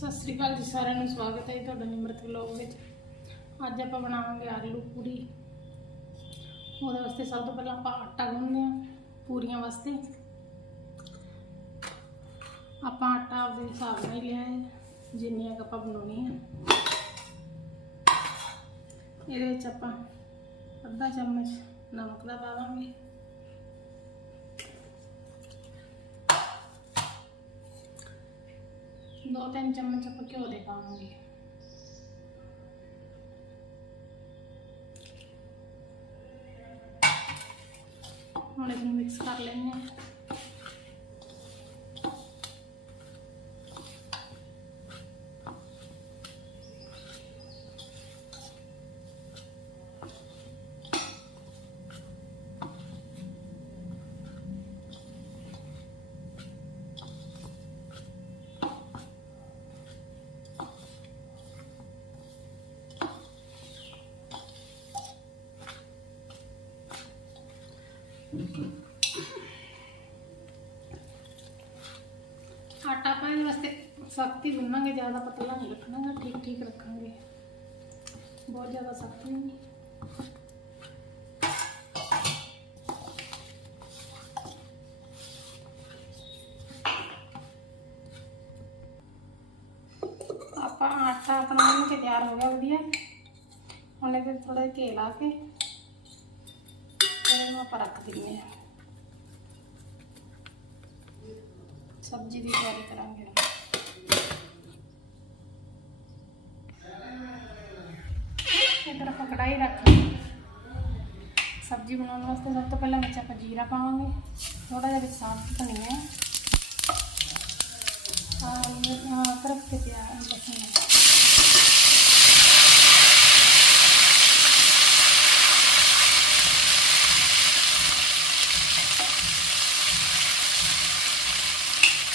ਸਤਿ ਸ੍ਰੀ ਅਕਾਲ ਜੀ ਸਾਰਿਆਂ ਨੂੰ, ਸਵਾਗਤ ਹੈ ਜੀ ਤੁਹਾਡਾ ਨਿਮਰਤ ਵਲੋਗ ਵਿੱਚ। ਅੱਜ ਆਪਾਂ ਬਣਾਵਾਂਗੇ ਆਲੂ ਪੂਰੀ। ਉਹਦੇ ਵਾਸਤੇ ਸਭ ਤੋਂ ਪਹਿਲਾਂ ਆਪਾਂ ਆਟਾ ਗੁੰਨਦੇ ਹਾਂ ਪੂਰੀਆਂ ਵਾਸਤੇ। ਆਪਾਂ ਆਟਾ ਆਪਦੇ ਹਿਸਾਬ ਨਾਲ ਹੀ ਲਿਆ ਹੈ, ਜਿੰਨੀਆਂ ਕੁ ਆਪਾਂ ਬਣਾਉਣੀ ਹੈ ਇਹਦੇ ਵਿੱਚ ਆਪਾਂ ਅੱਧਾ ਚਮਚ ਨਮਕ ਦਾ ਪਾਵਾਂਗੇ। ਦੋ ਤਿੰਨ ਚਮਚ ਆਪਾਂ ਘਿਓ ਦੇ ਪਾਵਾਂਗੇ ਹੁਣ ਇਹਨੂੰ ਮਿਕਸ ਕਰ ਲੈਂਦੇ ਹਾਂ ਆਟਾ ਪਾਉਣ ਵਾਸਤੇ ਸਖਤੀ ਗੁੰਨਾਂਗੇ, ਜ਼ਿਆਦਾ ਪਤਲਾ ਨਹੀਂ ਰੱਖਣਾਗਾ, ਠੀਕ ਠੀਕ ਰੱਖਾਂਗੇ। ਬਹੁਤ ਜ਼ਿਆਦਾ ਸਖਤ ਨਹੀਂ। ਆਪਾਂ ਆਟਾ ਆਪਣਾ ਗੁੰਨ ਕੇ ਤਿਆਰ ਹੋ ਗਿਆ, ਵਧੀਆ। ਹੁਣ ਇਹਦੇ ਥੋੜਾ ਜਿਹਾ ਘੇ ਲਾ ਕੇ ਇਹਨੂੰ ਆਪਾਂ ਰੱਖ ਦਿੰਦੇ ਹਾਂ। ਸਬਜ਼ੀ ਦੀ ਤਿਆਰੀ ਕਰਾਂਗੇ। ਇਧਰ ਆਪਾਂ ਕੜਾਈ ਰੱਖ ਸਬਜ਼ੀ ਬਣਾਉਣ ਵਾਸਤੇ ਸਭ ਤੋਂ ਪਹਿਲਾਂ ਵਿੱਚ ਆਪਾਂ ਜੀਰਾ ਪਾਵਾਂਗੇ। ਥੋੜਾ ਜਿਹਾ ਵਿੱਚ ਸਾਫ਼ ਧਨੀਆ। ਆ ਇਹ ਅਦਰਕ ਤੇ ਪਿਆਜ਼।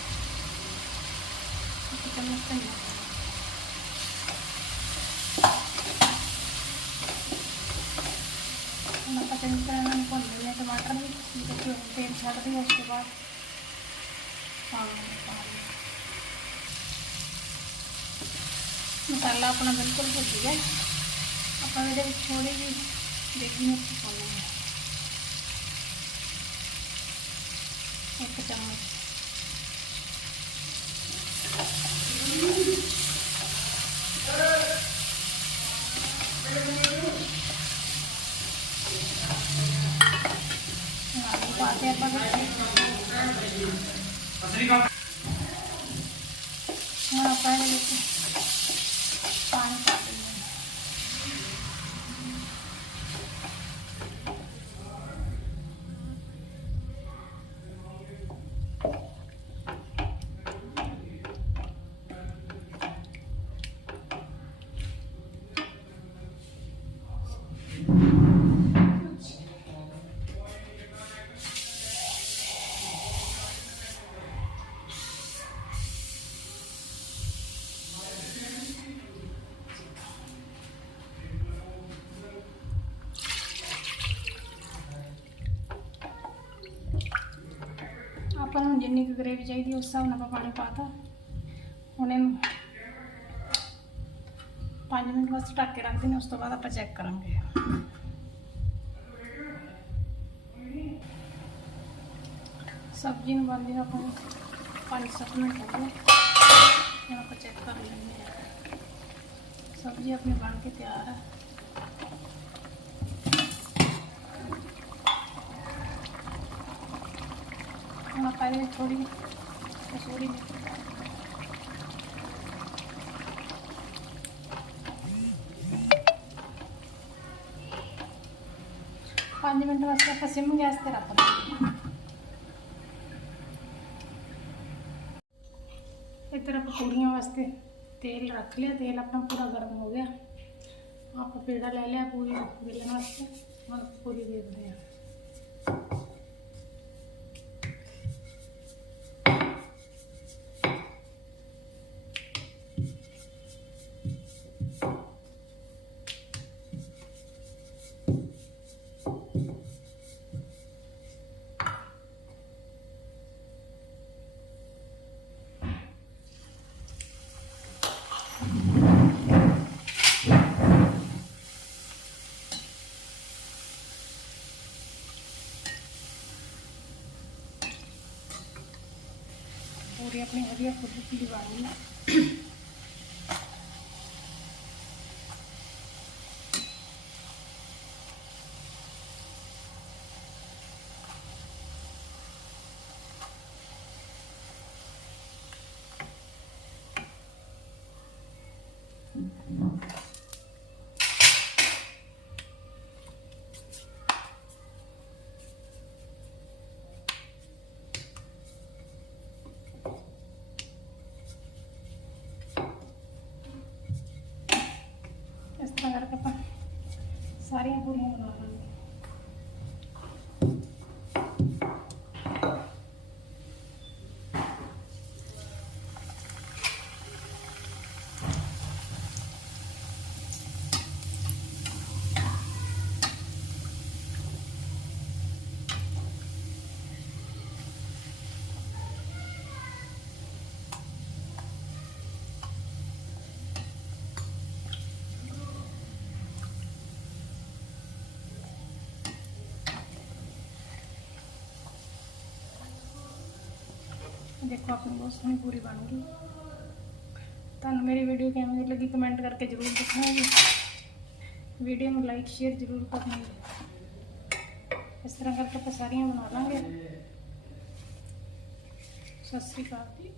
चेंज कराना हमको मिलने टमाटर भी क्योंकि तेल छड़ दिया उसके बाद मसाला अपना बिल्कुल भुज गया अपना ये थोड़ी जी देगी मिर्च पाने एक चम्मच ਹੁਣ ਆਪਾਂ ਇਹਦੇ ਵਿੱਚ ਆਪਾਂ ਨੂੰ ਜਿੰਨੀ ਕੁ ਗ੍ਰੇਵੀ ਚਾਹੀਦੀ, ਉਸ ਹਿਸਾਬ ਨਾਲ ਆਪਾਂ ਪਾਣੀ ਪਾਤਾ ਹੁਣ ਇਹਨੂੰ 5 ਮਿੰਟ ਵਾਸਤੇ ਢੱਕ ਕੇ ਰੱਖ ਦੇਣਾ ਉਸ ਤੋਂ ਬਾਅਦ ਆਪਾਂ ਚੈੱਕ ਕਰਾਂਗੇ। ਸਬਜ਼ੀ ਨੂੰ ਬਣਦੀ ਆਪਾਂ ਨੂੰ 5-7 ਮਿੰਟ ਹੋ ਗਏ। ਹੁਣ ਆਪਾਂ ਚੈੱਕ ਕਰ ਲੈਂਦੇ ਹਾਂ। ਸਬਜ਼ੀ ਆਪਣੀ ਬਣ ਕੇ ਤਿਆਰ ਹੈ थोड़ी कसूरी पाँच मिनट सिम गैस पर रख। इधर आप पूड़ियों वास्ते तेल रख लिया, तेल अपना पूरा गर्म हो गया। आप पेड़ा ले लिया पूरी बेलन वास्ते। पूरी दे हैं। ਪੂਰੀ ਆਪਣੀ ਵਧੀਆ ਫੁੱਲ ਫੁੱਲੀ ਬਣ Maria Bonita. ਦੇਖੋ ਆਪਣੀ ਬਹੁਤ ਸੋਹਣੀ ਪੂਰੀ ਬਣ ਗਈ। ਤੁਹਾਨੂੰ ਮੇਰੀ ਵੀਡੀਓ ਕਿਵੇਂ ਦੀ ਲੱਗੀ ਕਮੈਂਟ ਕਰਕੇ ਜ਼ਰੂਰ ਦੱਸਣਾ ਜੀ ਵੀਡੀਓ ਨੂੰ ਲਾਈਕ ਸ਼ੇਅਰ ਜ਼ਰੂਰ ਕਰਨਾ ਜੀ ਇਸ ਤਰ੍ਹਾਂ ਕਰਕੇ ਆਪਾਂ ਸਾਰੀਆਂ ਬਣਾ ਲਾਂਗੇ। ਸਤਿ ਸ਼੍ਰੀ ਅਕਾਲ। ਜੀ